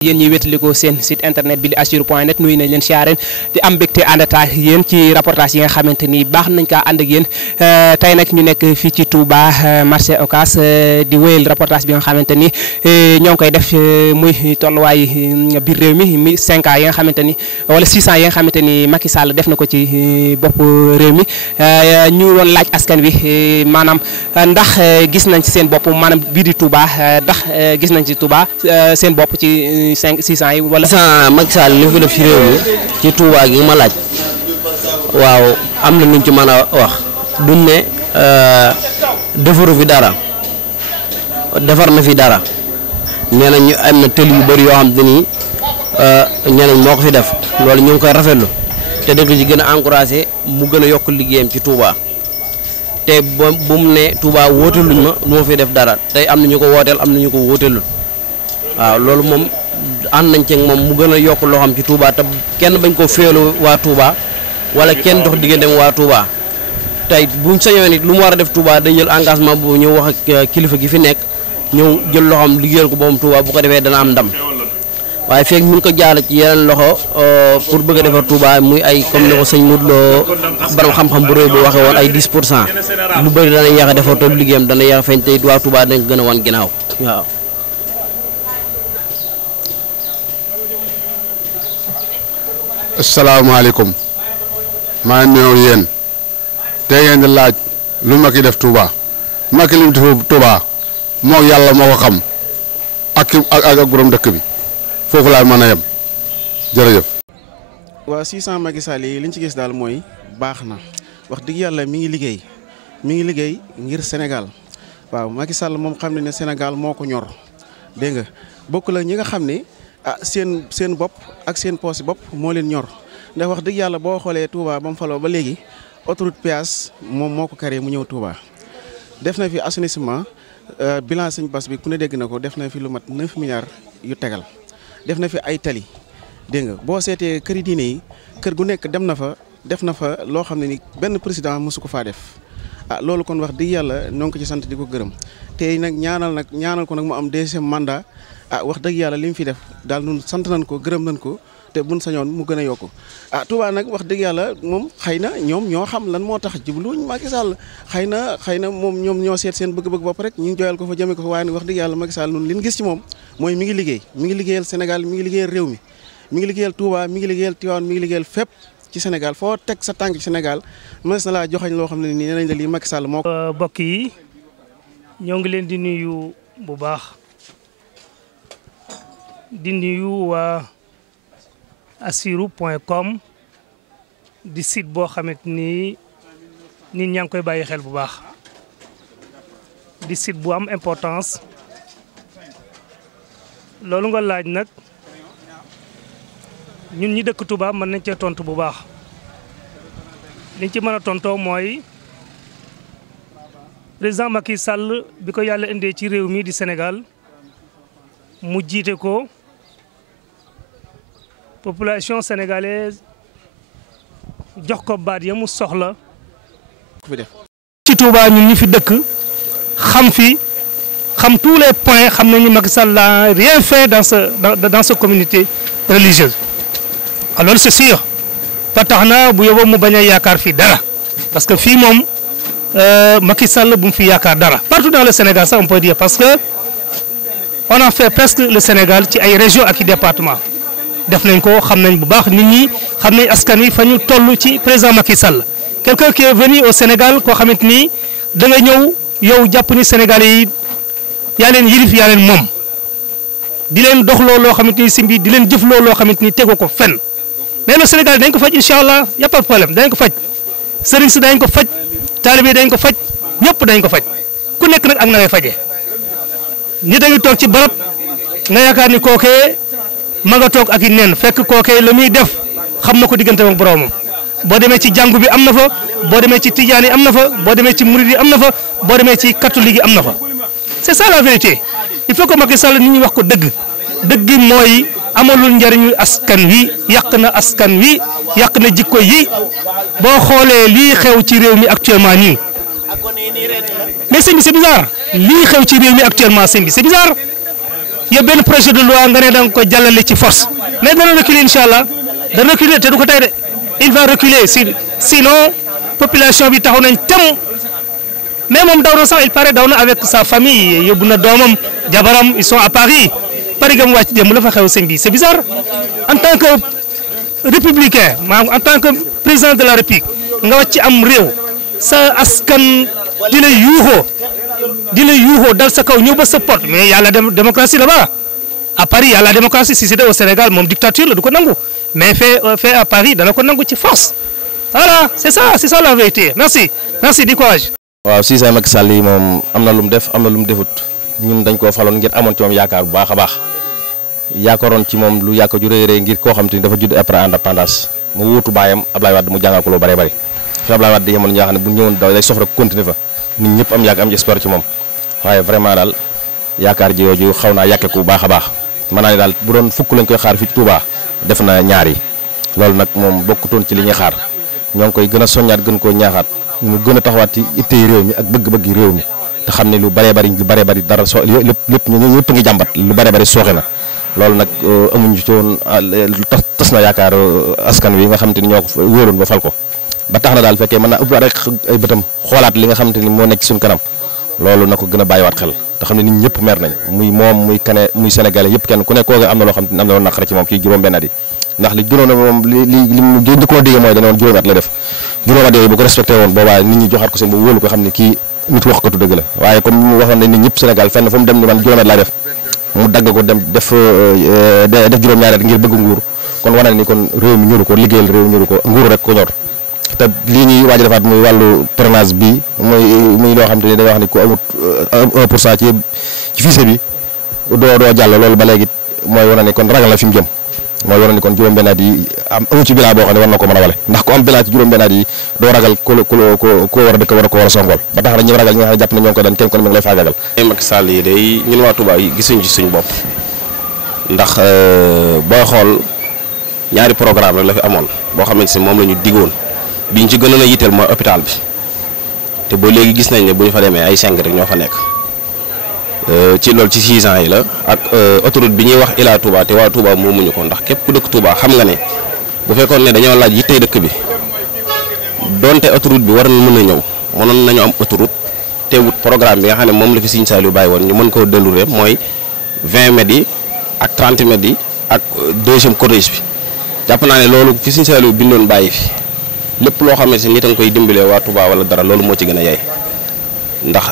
yéen ñi wétaliko seen site internet bi di assirou.net nuyu nañ leen siyaareen di am mbégte àndata yéen ci reportage yi nga xamante ni baax nañ kaa ànd ak yéen tey nag ñu nekk fii ci Touba marché Ocass di wéyal reportage bi nga xamante ni ñoo ngi koy def muy tolluwaay biir réew mi 5 ans yi nga xamante ni wala 6 ans yi nga xamante ni Macky Sall def na ko ci bopp réew mi ñu doon laaj askan wi maanaam ndax gis nañ ci seen bopp maanaam bii di Touba ndax gis nañ ci Touba seen bopp ci 6 ans yi wala. 6 ans Macky Sall li fi def ci réew mi ci Touba gi ma laaj waaw am na luñ ci mën a wax duñ ne defaru fi dara defar na fi dara nee nañ am na tël yu bëri yoo xam te ni nee nañ moo ko fi def loolu ñu ngi koy rafetlu te dëgg ci gën a encouragé mu gën a yokk liggéeyam ci Touba te bu mu ne Touba wóoteluñ ma lu ma fi def dara tey am na ñu ko wooteel am na ñu ko wóoteelul waaw loolu moom. ànd nañ ci moom mu gën a yokk loo xam ci Touba te kenn bañ ko féelu waa Touba wala kenn dox digganteem waa Touba tey buñ sañoon it lu mu war a def Touba day jël engagement boobu ñëw wax ak kilifa gi fi nekk ñëw jël loxoom liggéeyal ko boppam Touba bu ko defee dana am ndam waaye fekk ñu ngi ko jaarale ci yeneen loxo pour bëgg a defar Touba muy ay comme ni ko sëñ Modou Lo borom xam-xam bu rëy bu waxee woon ay 10% lu bëri dana yéex a defar te liggéeyam dana yéex a feeñ te it waa Touba dañ ko gën a wan ginnaaw waaw. asalaamaaleykum maa ngi nuyu yéen tey ngeen di laaj lu Macky def Touba Macky li mu def Touba moo yàlla moo ko xam ak borom dëkk bi foofu laa mën a yem jërëjëf. waa 6 ans Macky Sall yi liñ ci gis daal mooy baax na wax dëgg yàlla mi ngi liggéey ngir Sénégal waaw Macky Sall moom xam ne Sénégal moo ko ñor dégg nga bokk la ñi nga xam ne. seen bopp ak seen poos bopp moo leen ñor ndax wax dëgg yàlla boo xoolee Touba ba mu faloo ba léegi autoroute péage moom moo ko créé mu ñëw Touba def na fi assainissement bilan sëñ Bass bi ku ne dégg na ko def na fi lu mat 9 milliards yu tegal def na fi ay tali dégg nga boo seetee këri diine yi kër gu nekk dem na fa def na fa loo xam ne ni benn président mosu ko faa def loolu kon wax dëgg yàlla ñoo ngi ko ci sant di ko gërëm te nag ñaanal ko nag mu am 2e mandat wax dëgg yàlla li mu fi def daal ñun sant nañ ko gërëm nañ ko te buñ sañoon mu gën a yokku Touba nag wax dëgg yàlla moom xëy na ñoom ñoo xam lan moo tax jubluwuñ Macky Sall xëy na moom ñoom ñoo seet seen bëgg-bëgg bopp rek ñu jooyal ko fa jëmee ko fa waaye nag wax dëgg yàlla Macky Sall ñun li ñu gis ci moom mooy mi ngi liggéeyal Sénégal mi ngi liggéeyal réew mi ngi liggéeyal Touba mi ngi liggéeyal Tivaouane mi ngi liggéeyal fépp ci Sénégal foo teg sa tànk ci Sénégal mënees na laa joxañ loo xam ne nii nee nañ la lii Macky Sall moo ko. mbokk yi ñoo ngi leen di nuyu bu baax. di nuyu waa assirou.com di site boo xamante ni nit ñaa ngi koy bàyyi xel bu baax di site bu am importance loolu nga laaj nag ñun ñi dëkk Touba mën nañ cee tontu bu baax liñ ci mën a tontoo mooy président Macky Sall bi ko yàlla indee ci réew mi di Sénégal mu jiite ko. population sénégalaise jox ko baat ya mu soxla. ci Touba ñun ñi fi dëkk xam tous les points xam nañu Macky Sall n'a rien fait dans ce communauté religieuse. alors c'est sûr ba tax na bu yóbboo mu bañ a yaakaar fii dara parce que fii moom Macky Sall bu mu fi yaakaar dara partout dans le Sénégal ça on peut dire parce que on a fait presque le Sénégal ci ay régions ak i départements. def nañ ko xam nañ bu baax nit ñi xam nañ askan wi fa ñu toll ci président Macky Sall quelqu'un qui est venu au Sénégal koo xamante ni da nga ñëw yow jàpp ni Sénégalais yi yaa leen yilif yaa leen moom di leen doxloo loo xamante ni simbi di leen jëfloo loo xamante ni tegu ko fenn mais le Sénégal dañ ko faj incha allah y a pas de problème dañ ko faj sëriñ si dañ ko faj taalibe dañ ko faj ñëpp dañ ko faj ku nekk nag ak na ngay fajee nit a ngi toog ci barab nga yaakaar ni kookee ma nga toog ak i nen fekk kookee la muy def xam na ko diggante ak boromam boo demee ci jàngu bi am na fa boo demee ci tijaan yi am na fa boo demee ci murid yi am na fa boo demee ci catholique yi am na fa c'est ça la vérité il faut que Macky Sall nit ñi wax ko dëgg gi mooy amalul njariñu askan wi yàq na askan wi yàq na jikko yi boo xoolee lii xew ci réew mi actuellement nii mais sëñ bi c'est bizarre lii xew ci réew mi actuellement sëñ bi c'est bizarre y a benn projet de loi nga ne da nga ko jàllale ci force mais dana reculer incha allah dana reculer te du ko tey de il va reculer sinon population bi taxaw nañ tem mais moom daw na sax il paraît daw na avec sa famille yóbbu na doomam jabaram ils sont à Paris Paris gam wàcc démb la fa xew sëñ bi c'est bizarre en tant que républicain maanaam en tant que président de la République nga wàcc ci am réew sa askan di la yuuxoo dal sa kaw ñëw ba sa porte mais y a la démocratie là-bas à Paris y a la démocratie si c'était au Sénégal moom dictature la du ko nangu mais fait à Paris dana ko nangu ci force voilà c'est ça la vérité merci di courage. waaw Cissé Macky Sall yi moom am na lu mu def am na lu mu defut ñun dañ koo faloon ngir amoon ci moom yaakaar bu baax a baax yaakaaroon ci moom lu yaakaar ju rëy ngir koo xam te ni dafa judd après indépendance mu wuutu baayam Ablaye Wade mu jàngal ko lu bëree bëri fi Ablaye Wade yemoon ñoo xam ne bu ñëwoon daw day sof rek continuer fa nit ñëpp am yàgg am espoir ci moom waaye vraiment daal yaakaar ji yooyu xaw naa yàqe ko bu baax a baax mën naa ne daal bu doon fukk lañ koy xaar fii ci Touba def na ñaar yi loolu nag moom bokkutoon ci li ñuy xaar ñoo ngi koy gën a soññaat gën koo ñaaxaat mu gën a taxawaat ci ittey réew mi ak bëgg-bëggi réew mi te xam ne lu bëree bëri dara lépp ñëpp ngi jàmbat lu bëree bëri sooxe na loolu nag amuñu ci woon tas na yaakaar askan wi nga xamante ni ñoo ko wóoroon ba fal ko ba tax na daal fekkee mën naa ubbi rek ay bëtam xoolaat li nga xamante ni moo nekk ci suñu kanam loolu na ko gën a bàyyiwaat xel te xam ne nit ñëpp mer nañ muy moom muy sénégalais yëpp kenn ku ne koo am na loo xam ne am na loo naqare ci moom ci juróom benn at yi ndax li gënoon a moom li mu jëkkoon a digge mooy dana woon juróomi at lay def juróomi at yooyu bu ko respecté woon boobaa nit ñi joxaat ko seen boobu wóolu ko xam ne kii nit wax ko tu dëgg la waaye comme mu waxoon ne nit ñëpp Sénégal fenn fu mu dem ni man juróomi at laay def mu dagg ko dem def juróom-ñaari at ngir bëgg nguur kon wane ni kon réew mi ñoru ko liggéeyal réew ñoru ko nguur rek ko ñor te lii ñuy waaj defaat muy wàllu parrainage bi muy loo xam te ni day wax ni ku amut 1% ci fichier bi doo jàll loolu ba léegi mooy wane ni kon ragal na fi mu jëm mooy wane ni kon juróom-benn at yi amu ci bilan boo xam ne war na ko mën a wale ndax ku am bilan ci juróom-benn at yi doo ragal ko war a dëkk war a ko war a songool ba tax na ñu ragal ñi nga xam ne jàpp na ñoo ngi ko daan kenn kon mi ngi lay faagagal. Macky Sall yi day ñun waa Touba yi gisuñ ci suñ bopp ndax booy xool ñaari programme rek la fi amoon boo xamante ne moom la ñu digoon bi ñu ci gënoon a yitteel mooy hôpital bi te ba léegi gis nañ ne bu ñu fa demee ay 5 rek ñoo fa nekk ci loolu ci 6 ans yi la ak autoroute bi ñuy wax Ila Touba te waa Touba moomuñu ko ndax képp ku dëkk Touba xam nga ne bu fekkoon ne dañoo laaj yittey dëkk bi donte autoroute bi war na mën a ñëw mënoon nañu am autoroute te wut programme bi nga xam ne moom la fi Serigne Saliou bàyyi woon ñu mën koo dérouler mooy 20 mètres yi ak 30 mètres yi ak deuxième corniche bi jàpp naa ne loolu fi Serigne Saliou bindoon bàyyi fi lépp loo xam ne si nit a nga koy dimbalee waa Touba wala dara loolu moo ci gën a yey ndax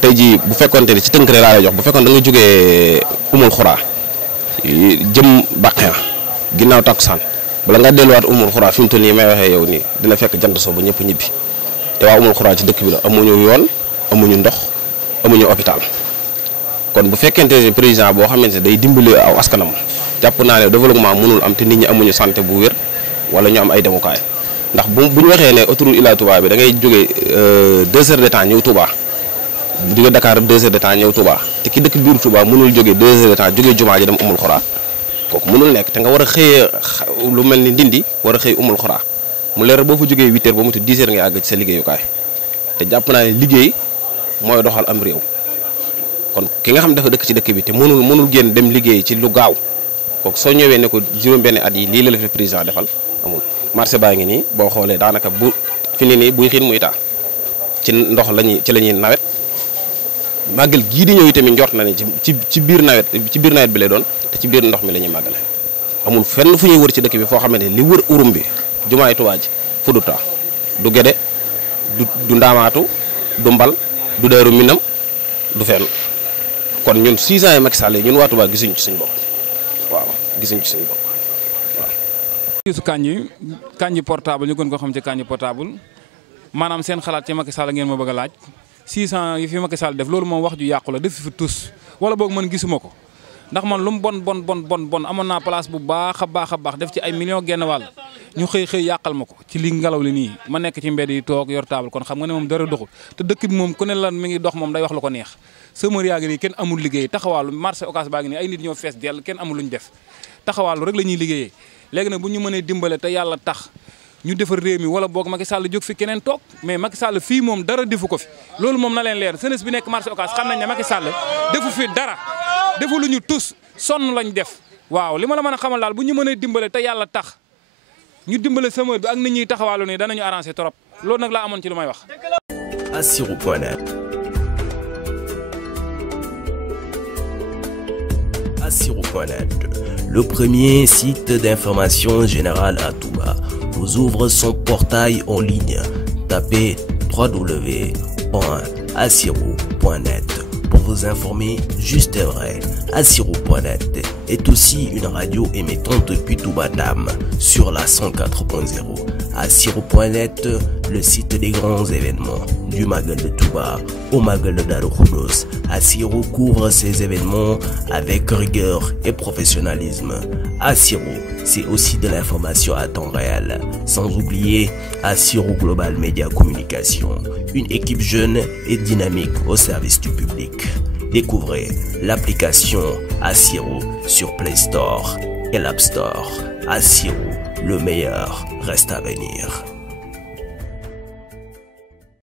tey jii bu fekkoonte ne ci tënk rek laa lay jox bu fekkoon da nga jógee umul xuraa jëm Baqiya ginnaaw takkusaan bala nga delluwaat umul xuraa fi mu toll nii may waxee yow nii dina fekk jant soo ba ñëpp ñibbi te waa umul xuraa ci dëkk bi la amuñu yoon amuñu ndox amuñu hôpital kon bu fekkente ne président boo xamante ne day dimbali aw askanam jàpp naa ne développement mënul am te nit ñi amuñu santé bu wér wala ñu am ay demukaay ndax bu ñu waxee ne autoroute Ila Touba bi da ngay jógee 2 heures de temps ñëw Touba bu jógee Dakar 2 heures de temps ñëw Touba te ki dëkk biir Touba mënul jógee 2 heures de temps jógee jumaa ji dem umul xuraa kooku mënul nekk te nga war a xëyee lu mel ni Ndindi war a xëy umul xuraa mu leer boo fa jógee 8 heures ba mu tudd 10 heures ngay àgg ci sa liggéeyukaay te jàpp naa ne liggéey mooy doxal am réew kon ki nga xam dafa dëkk ci dëkk bi te mënul génn dem liggéey ci lu gaaw kooku soo ñëwee ne ko juróom-benn at yi lii la fi président defal amul marché baa ngi nii boo xoolee daanaka bu fi ni nii buy xiin muy taa ci ndox ci la ñuy nawet màggal gii di ñëw itamit njort na ne ci biir nawet bi lay doon te ci biir ndox mi la ñuy màggale amul fenn fu ñuy wër ci dëkk bi foo xamante ne li wër urum bi jumaay Tuubaa ji fu du taa du Gede du Ndaamaatu du Mbal du Daaru Minam du fenn kon ñun 6 ans yi Macky Sall yi ñun waa Touba gisuñu ci suñu bopp waaw gisuñu ci suñu bopp su kanji portable ñu gën ko xam ci kanji portable maanaam seen xalaat ci Macky Sall ngeen ma bëgg a laaj 6 ans yi fi Macky Sall def loolu moom wax ju yàqu la def fi tus wala boog man gisuma ko ndax man lu mu bon amoon naa place bu baax a baax def ci ay millions genn wàll ñu xëy yàqal ma ko ci li ngelaw li nii ma nekk ci mbedd yi toog yor table kon xam nga ne moom dara doxul te dëkk bi moom ku ne lan mi ngi dox moom day wax lu ko neex sëmër yaa ngi nii kenn amul liggéey taxawaalu marché Ocass baa ngi nii ay nit ñoo fees dell kenn amul luñ def taxawaalu rek la ñuy liggéeyee léegi nag bu ñu mënee dimbale te yàlla tax ñu defar réew mi wala boog Macky Sall jóg fi keneen toog mais Macky Sall fii moom dara defu ko fi loolu moom na leen leer jeunesse bi nekk marché Ocass xam nañ ne Macky Sall defu fi dara defu lu ñu tus sonn lañ def waaw li ma la mën a xamal daal bu ñu mënee dimbale te yàlla tax ñu dimbale semeur bi ak nit ñuy taxawaalu nii danañu arrangé trop loolu nag laa amoon ci lu may wax. Assirou.net. Assirou.net, le premier site d'information générale à Touba, vous ouvre son portail en ligne. Tapez www.assirou.net pour vous informer juste et vrai. Assirou.net est aussi une radio émettante depuis Touba Dam sur la 104.0. Assirou.net, le site des grands événements, du Magal de Touba au Magal de Darou Khoudoss. Assirou couvre ces événements avec rigueur et professionnalisme. Assirou, c'est aussi de l'information à temps réel. Sans oublier Assirou Global Media Communication, une équipe jeune et dynamique au service du public. Découvrez l'application Assirou sur Play Store et l'App Store. Assirou, le meilleur reste à venir.